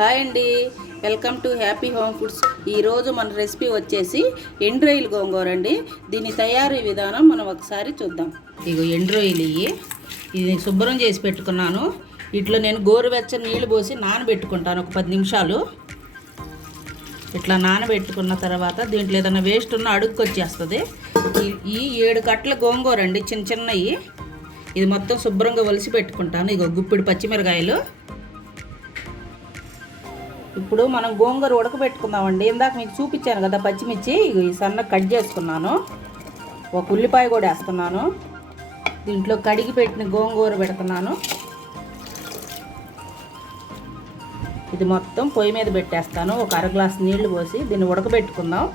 Hi అండి, welcome to happy home foods. ఈరోజు మన రెసిపీ వచ్చేసి ఎండు రొయ్యలు గోంగూర అండి. దీని తయారీ విధానం మనం ఒకసారి చూద్దాం. ఇగో ఎండు రొయ్యలు ఇది శుభ్రం చేసి పెట్టుకున్నాను. ఇట్లా నేను గోరువెచ్చని నీళ్ళు పోసి నానబెట్టుకుంటాను ఒక 10 నిమిషాలు. ఇట్లా నానబెట్టుకున్న తర్వాత దీంట్లో ఏదైనా వేస్ట్ ఉన్న అడుగుకి వచ్చేస్తుంది. ఈ 7 కట్టల గోంగూర అండి, చిన్న చిన్నవి. ఇది మొత్తం శుభ్రంగా ఒలిసి పెట్టుకుంటాను. ఇగో గుప్పిడి పచ్చిమిరకాయలు. ఇప్పుడు మనం గోంగూర ఉడకబెట్టుకుందామండి. ఇందాక మీకు చూపించాను కదా పచ్చిమిర్చి, ఈ సన్న కట్ చేసుకున్నాను. ఒక ఉల్లిపాయ కూడా వేస్తున్నాను. దీంట్లో కడిగి పెట్టిన గోంగూర పెడుతున్నాను. ఇది మొత్తం పొయ్యి మీద పెట్టేస్తాను. ఒక 1/2 గ్లాస్ నీళ్లు పోసి దీన్ని ఉడకబెట్టుకుందాం.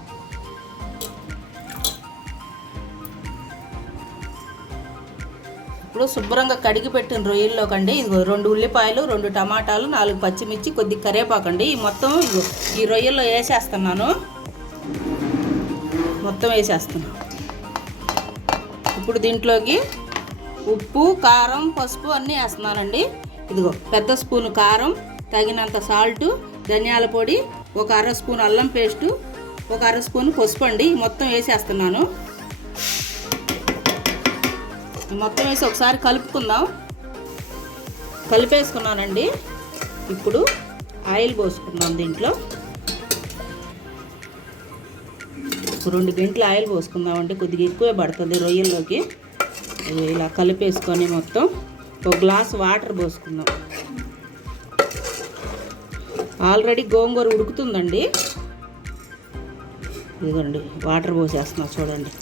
ఇప్పుడు శుభ్రంగా కడిగి పెట్టిన రొయ్యల్లోకండి ఇదిగో 2 ఉల్లిపాయలు, 2 టమాటాలు, 4 పచ్చిమిర్చి, కొద్ది కరివేపాకండి. ఈ మొత్తం ఈ రొయ్యల్లో వేసేస్తున్నాను. మొత్తం వేసేస్తున్నాను. ఇప్పుడు దీంట్లోకి ఉప్పు, కారం, పసుపు అన్నీ వేస్తున్నానండి. ఇదిగో పెద్ద స్పూను కారం, తగినంత సాల్టు, ధనియాల పొడి, ఒక 1/2 స్పూన్ అల్లం పేస్టు, ఒక 1/2 స్పూన్ పసుపు అండి. మొత్తం వేసేస్తున్నాను. మొత్తం వేసి ఒకసారి కలుపుకుందాం. కలిపేసుకున్నానండి. ఇప్పుడు ఆయిల్ పోసుకుందాం. దీంట్లో 2 గంటలు ఆయిల్ పోసుకుందామంటే కొద్దిగా ఎక్కువే పడుతుంది రొయ్యల్లోకి. ఇలా కలిపేసుకొని మొత్తం ఒక గ్లాస్ వాటర్ పోసుకుందాం. ఆల్రెడీ గోంగూర ఉడుకుతుందండి. ఇదిగోండి వాటర్ పోసేస్తున్నాం చూడండి.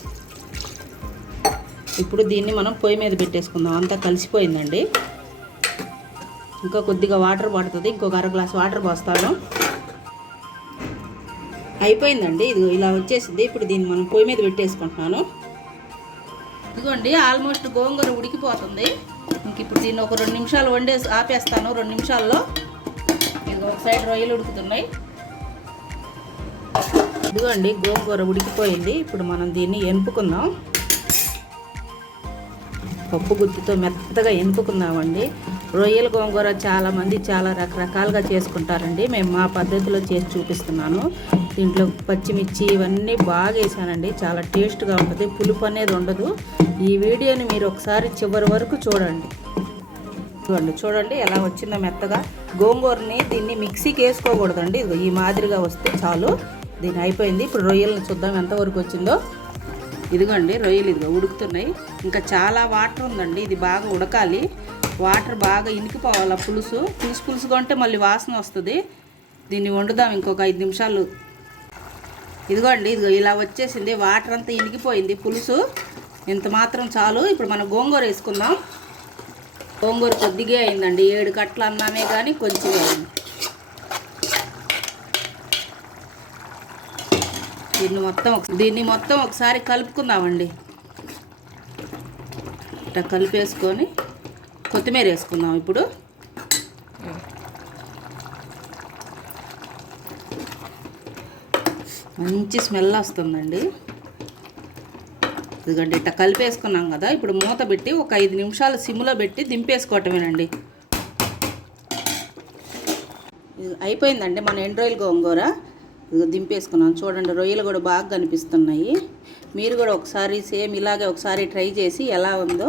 ఇప్పుడు దీన్ని మనం పొయ్యి మీద పెట్టేసుకుందాం. అంతా కలిసిపోయిందండి. ఇంకా కొద్దిగా వాటర్ పడుతుంది. ఇంకొక 1/2 గ్లాస్ వాటర్ పోస్తాను. అయిపోయిందండి. ఇది ఇలా వచ్చేసింది. ఇప్పుడు దీన్ని మనం పొయ్యి మీద పెట్టేసుకుంటున్నాను. ఇదిగోండి ఆల్మోస్ట్ గోంగూర ఉడికిపోతుంది. ఇంక ఇప్పుడు దీన్ని ఒక 2 నిమిషాలు వండేసి ఆపేస్తాను. 2 నిమిషాల్లో ఇది ఒక సైడ్ రొయ్యలు ఉడుకుతున్నాయి. ఇదిగోండి గోంగూర ఉడికిపోయింది. ఇప్పుడు మనం దీన్ని ఎనుపుకుందాం. పప్పు గుత్తితో మెత్తగా ఎనుపుకుందామండి. రొయ్యల గోంగూర చాలామంది చాలా రకరకాలుగా చేసుకుంటారండి. మేము మా పద్ధతిలో చేసి చూపిస్తున్నాను. దీంట్లో పచ్చిమిర్చి ఇవన్నీ బాగా వేసానండి. చాలా టేస్ట్గా ఉంటుంది. పులుపు అనేది ఉండదు. ఈ వీడియోని మీరు ఒకసారి చివరి వరకు చూడండి. చూడండి ఎలా వచ్చిందో మెత్తగా. గోంగూరని దీన్ని మిక్సీకి వేసుకోకూడదండి. ఈ మాదిరిగా వస్తే చాలు. దీని అయిపోయింది. ఇప్పుడు రొయ్యలను చూద్దాం ఎంతవరకు వచ్చిందో. ఇదిగోండి రొయ్యలు ఇదిగో ఉడుకుతున్నాయి. ఇంకా చాలా వాటర్ ఉందండి. ఇది బాగా ఉడకాలి. వాటర్ బాగా ఇనికిపోవాలి. పులుసుగా ఉంటే మళ్ళీ వాసన వస్తుంది. దీన్ని వండుదాం ఇంకొక 5 నిమిషాలు. ఇదిగోండి ఇలా వచ్చేసింది. వాటర్ అంతా ఇనికిపోయింది. పులుసు ఇంత మాత్రం చాలు. ఇప్పుడు మనం గోంగూర వేసుకుందాం. గోంగూర కొద్దిగా అయిందండి. 7 కట్టలు అన్నామే కానీ కొంచెం అయింది. దీన్ని మొత్తం ఒకసారి కలుపుకుందామండి. ఇట్లా కలిపేసుకొని కొత్తిమీర వేసుకుందాం. ఇప్పుడు మంచి స్మెల్ వస్తుందండి. ఇదిగండి ఇట్లా కలిపేసుకున్నాం కదా. ఇప్పుడు మూత పెట్టి ఒక 5 నిమిషాలు సిమ్లో పెట్టి దింపేసుకోవటమేనండి. అయిపోయిందండి మన ఎండు రొయ్యల గోంగూర. దింపేసుకున్నాను. చూడండి రొయ్యలు కూడా బాగా కనిపిస్తున్నాయి. మీరు కూడా ఒకసారి సేమ్ ఇలాగే ఒకసారి ట్రై చేసి ఎలా ఉందో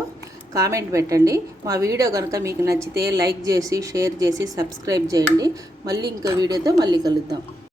కామెంట్ పెట్టండి. మా వీడియో కనుక మీకు నచ్చితే లైక్ చేసి, షేర్ చేసి, సబ్స్క్రైబ్ చేయండి. మళ్ళీ ఇంకో వీడియోతో మళ్ళీ కలుద్దాం.